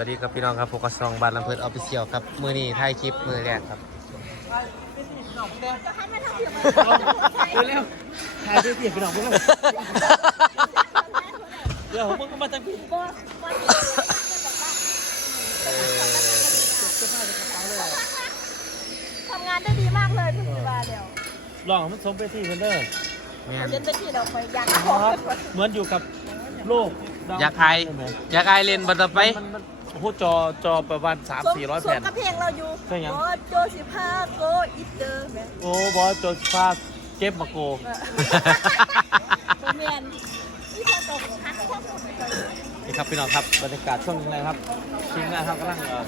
วัสดีครับพี่น้องครับพวกกระซองบานลำเพลินออฟฟิเชียลครับ มือนี้ถ่ายคลิปมือแรกครับเร็วถ่ายไปเปลี่ยนไปหน่อยมึงเดี๋ยวมึงก็มาตั้งพี่เออทำงานได้ดีมากเลยพี่สิบาเดียวลองมันสมไปที่กันเด้อแมนเรียนไปที่เราไปอยากคขอรับเหมือนอยู่กับโลก อยากไออยากไอายเล่นบัตรไป โอ้โหจอจอประมาณสามสี่ร้อยสแผ่วนมกับเพลงเราอยู่ใช่ยัง โอ้โจสิพาโกอิตเตอร์แม่โอ้บอสโจสฟาเก็บมาโกโมเมนที่เธอตกฮักแค่คนเดียวนี่ครับพี่น้องครับบรรยากาศช่วงนี้นะครับทีมงานครับกำลังเอ่อ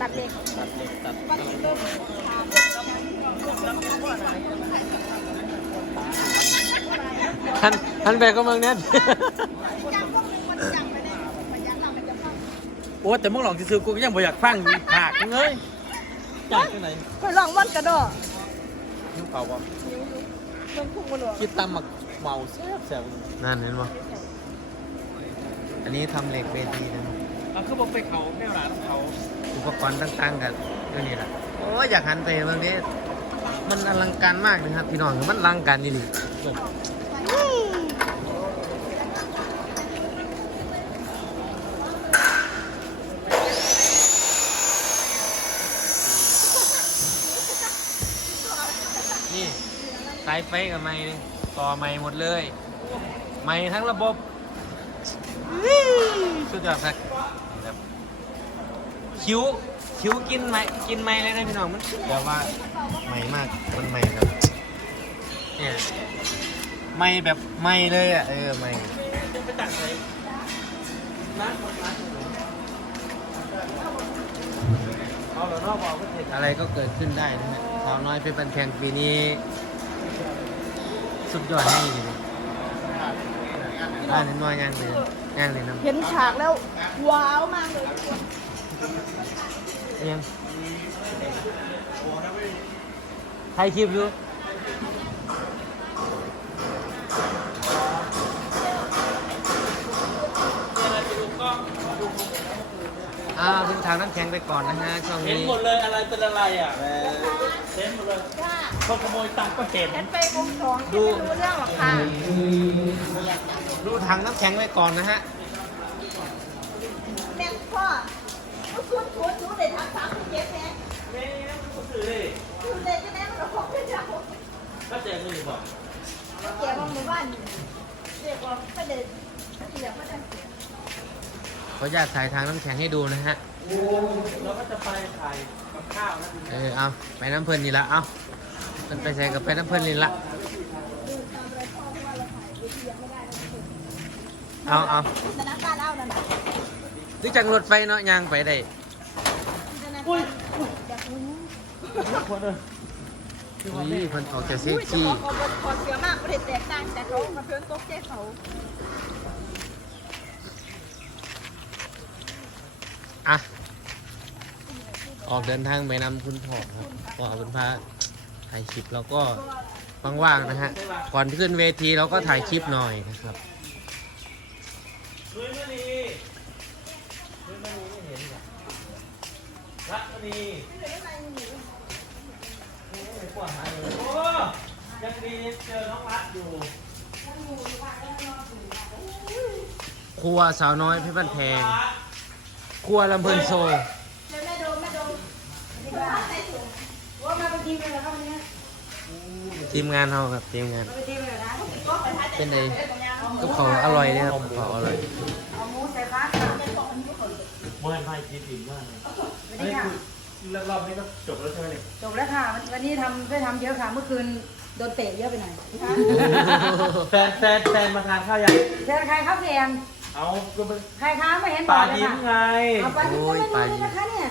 ตัดเล็กตัดเหล็กตัดวันนี้ต้นทางท่านท่านแบกก็มึงเนี่ยยังพวกนึงมันยังไม่ โอ้แต่มึงลองซื้อๆกูก็ยังบ่อยากฟังหากมึงเอ้ยอยากที่ไหนไปลองวันกระโดดยิ้วเขาบ่นิ้วอยู่เรื่องพุ่งมาหลวงคิดตามมาเมาแซ่บแซ่บนั่นเห็นปะอันนี้ทำเหล็กเวทีนะครับอะคือบอกไปเขาแม่ร้านเขาอุปกรณ์ต่างๆกันก็นี่แหละโอ้ยอยากหันไปบางทีมันอลังการมากนะครับพี่น้องมันอลังการนี่นี่นี่ สายไฟกับไม่ต่อไม้หมดเลย ไม้ทั้งระบบสุดยอดครับคิ้วคิ้วกินไหมกินไหมเลยนะพี่น้องมันแบบว่าไหมมากมันไหมแบบเนี่ยไหมแบบไหมเลยอะเออไหมอะไรก็เกิดขึ้นได้นะฮะสาวน้อยเพชรบันแพงปีนี้ สุดยอดให้จริงๆบ้านน้อยๆย่างเลยย่างเลยน้ำเห็นฉากแล้วว้าวมากเลยทุกคนยังใครคลิปอ ยู่อ่าเพิ่งทางน้ำแข็งไปก่อนนะฮะช่วงเห็นนี้หมดเลยอะไรเป็นอะไรอะเห็นหมดเลยค่ะคนขโมยตังค์ก็เห็นเห็นไปวงสองยังไม่รู้เรื่องหรอกค่ะดูทางน้ำแข็งไปก่อนนะฮะ แม่พ่อลูกคุณคุณดูเด็ดทางสามสิบเจ็ดแม่ ไม่ต้องซื้อเลย ดูเด็ดจะแน่มันของเป็นเจ้า ก็แจกมือบอก เกี่ยวกับหมู่บ้านเด็กว่าไม่เด็ดเกี่ยวไม่ได้เกี่ยว ขออนุญาตถ่ายทางน้ำแข็งให้ดูนะฮะเราก็จะไปถ่ายกับข้าวนะเออเอาไปน้ำเพลินนี่ละเอามันไปใส่กับไปน้ำเพลินนี่ละเอาเอาสถานการณ์เล่านั่นน่ะหรือจังรถไฟเนาะยางไปได้สถานการณ์อยากรู้คนเลยนี่เพิ่นออกจากเซ็อุ้กยจะซี่บอกเขาบนคอเสือมากประเด็นแตกต่างแต่เขามาเพื่อนตกใจเขา อะ ออกเดินทางไปนำคุณพ่อครับก็เอาเป็นพระถ่ายคลิปแล้วก็ว่างๆนะฮะ ก่อนขึ้นเวทีเราก็ถ่ายคลิปหน่อยนะครับลุยมณีลุยมณีไม่เห็นหรอรักมณีโอ้ยังดีเจอน้องรักอยู่ครัวสาวน้อยเพชรบ้านแพงครัวลำเพลินโซ ทีมงานเราครับทีมงาน เป็นไงก็ของอร่อยเลยครับของอร่อยเมื่อไม่คิดอีกมากเลยอันนี้คือรอบนี้ก็จบแล้วใช่ไหมเนี่ยจบแล้วค่ะ วันนี้ทำได้ทำเยอะค่ะ เมื่อคืนโดนเตะเยอะไปหน่อยแฟนแฟนแฟนมาทานข้าวยังเชิญใครครับพี่แอนเอาก็เป็นใครคะไม่เห็นปลายิ้มไงเอาไปที่ไม่มีเลยนะคะเนี่ย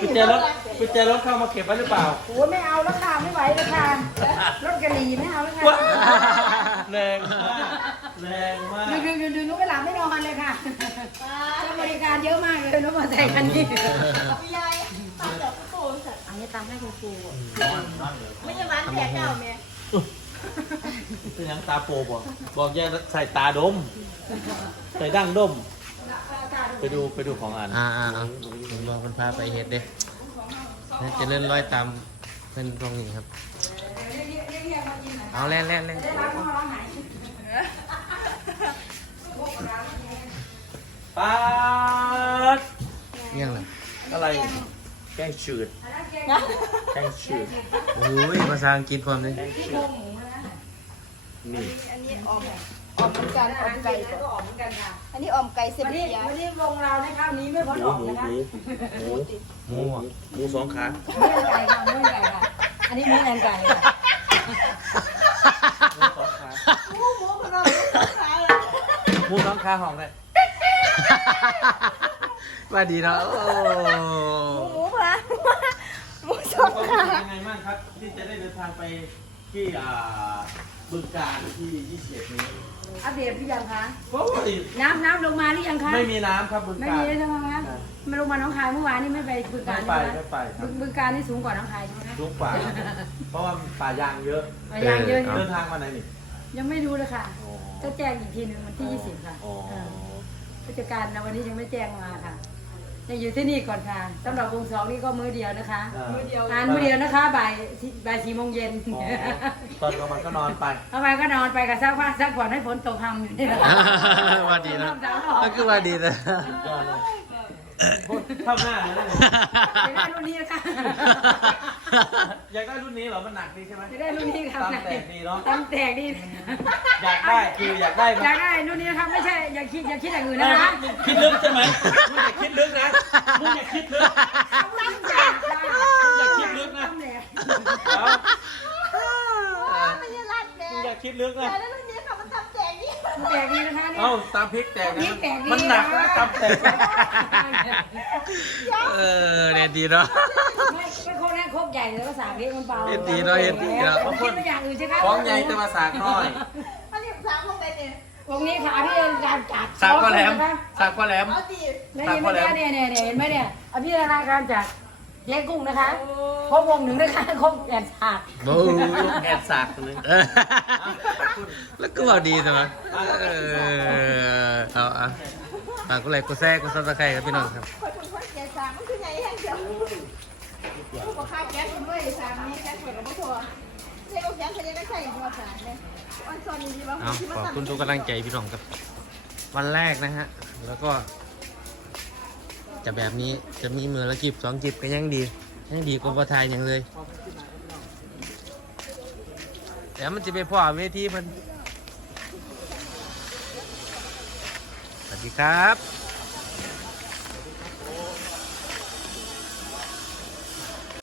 กุญแจรถ กุญแจรถเข้ามาเก็บไว้หรือเปล่าโอ้ไม่เอาแล้วค่ะไม่ไหวแล้วค่ะรถกะหรี่ไม่เอาแล้วค่ะแรงมากแรงมากดึงดึงดึงดึงนุ๊กไม่หลับไม่นอนเลยค่ะใช้บริการเยอะมากเลยนุ๊กมาใส่คันนี้พี่ยายตามจากผู้โตสัตว์อันนี้ตามให้คุณครูไม่ใช่ร้านแขกเก่าแม่เป็นยังตาโปบอกบอกแย่ใส่ตาดม ใส่ดั้งดมเไปดูไปดูของอ่านอ่าอ่าเอาผมบอกมันพาไปเฮ็ดเด้ น่าจะเลื่อนร้อยตามเพื่อนตรงนี้ครับ เอาแล่นแล่นแล่นป๊าดเยังไงอะไร แกงชืด แกงชืด โอ้ยภาษาอังกฤษความเลยแกงชืดนี่อันนี้ออม ออมเหมือนกันออมไก่ก็ออกเหมือนกันค่ะอันนี้ออมไก่เซวันบีนี้ยาวันนี้วงเราในคราวนี้ไม่พ้นหมูออกหมูนะคะหมูหมูหมูอะหมูสองขาเมื่อไก่ค่ะเมื่อไก่ค่ะ อันนี้เมื่อไก่ค่ะหมูสองขาหมูหมูของเราขายหมูสองขาห้องเลยว่าดีเนาะโอ้หมูพะหมูสองขายังไงบ้างครับ ที่จะได้เดินทางไปที่อ่า บึงการที่ยี่สิบนี้อัปเดตหรือยังคะ โอ้ยน้ำน้ำลงมาหรือยังคะ ไม่มีน้ำครับบึงไม่การ มีเลยใช่ไหมคะไม่ลงมาหน้องคายเมื่อวานนี่ไม่ไปบึงการไม่ไปใช่หไม่ไปครับ บึงการนี่สูงกว่าหน้องคายใช่ไหมคะลูกป่า เพราะว่าป่ายางเยอะไปยังเยอะอยู่เดินทางมาไหนนี่ ยังไม่รู้เลยค่ะอ๋อจะแจ้งอีกทีหนึ่งวันที่ 20 ค่ะอ๋อเออผู้จัดการนะวันนี้ยังไม่แจ้งมาค่ะ ยังอยู่ที่นี่ก่อนค่ะสำหรับวงสองนี่ก็มื้อเดียวนะคะอ่าทานมื้อเดียวนะคะบ่ายที่บ่ายสี่โมงเย็นอ๋อตอนกลางวันก็นอนไปทำไมก็นอนไปกับซักผ้าซักผ่อนให้ฝนตกทำอยู่นี่แหละว่าดีเนาะก็คือว่าดีนะ ยอดเลยเท่าหน้าเลยนะเนี่ยจะได้รุ่นนี้นะคะ อยากได้รุ่นนี้เหรอ มันหนักดีใช่ไหมจะได้รุ่นนี้ครับตามแตกดีเนาะตามแตกดีอยากได้คืออยากได้อยากได้รุ่นนี้นะครับไม่ใช่อย่าคิดอย่าคิดอย่างอื่นนะคะคิดลึกใช่ไหมมึงอย่าคิดลึกนะมึงอย่าคิดลึกตั้งใจได้อย่าคิดลึกนะตั้งแตกเอาไม่ใช่รัดแดมึงงอย่าคิดลึกนะแต่แล้วรุ่นนี้ค่ะมันทำแจกนี่แตกดีนะคะเนี่ยเอ้าตามพริกแตกพรินะกแตกดีมันหนักนะตามแตกนะเออเนี่ยดีเนาะ ไม่ไม่โคกแรกโคกใหญ่เลยก็สามเล็กมันเบาเฮ็ดดีเนอะเฮ็ดดีเนอะคิดไม่อย่างอื่นใช่ไหมของใหญ่จะมาสากน้อย อันนี้สามพวกไหนเนี่ยวงนี้ขาพี่การจัดสากก็แหลมสากก็แหลม เอาดิไม่เห็นไหมเนี่ยเนี่ยเนี่ยเห็นไหมเนี่ยอภิธนาการจัดเย้กุ้งนะคะครบวงหนึ่งนะคะครบแอนฉากโอ้แอบสากตัวนึงเออแล้วก็ว่าดีใช่ไหมเออเอาอะฝากกูไลค์กูแซ่กูซับสไครต์ครับพี่น้องครับ คนคนคนแกสามมันคือไงแห้งเดียว ผู้ปกครองแก๊สคนด้วยสามนี้แก๊สเปิดแล้วไม่ทัวเรียกว่าแก๊สเขายังไม่ใช่ตัวสารเลยอันซอนดีว่าเอาขอบคุณทุกกำลังใจพี่น้องครับ วันแรกนะฮะ แล้วก็ จะแบบนี้จะมีมือละจิบสองจิบก็ยังดี ยังดีกว่าประทายอย่างเลยเดี๋ยวมันจะไปพ่อเวทีมันสวัสดีครับ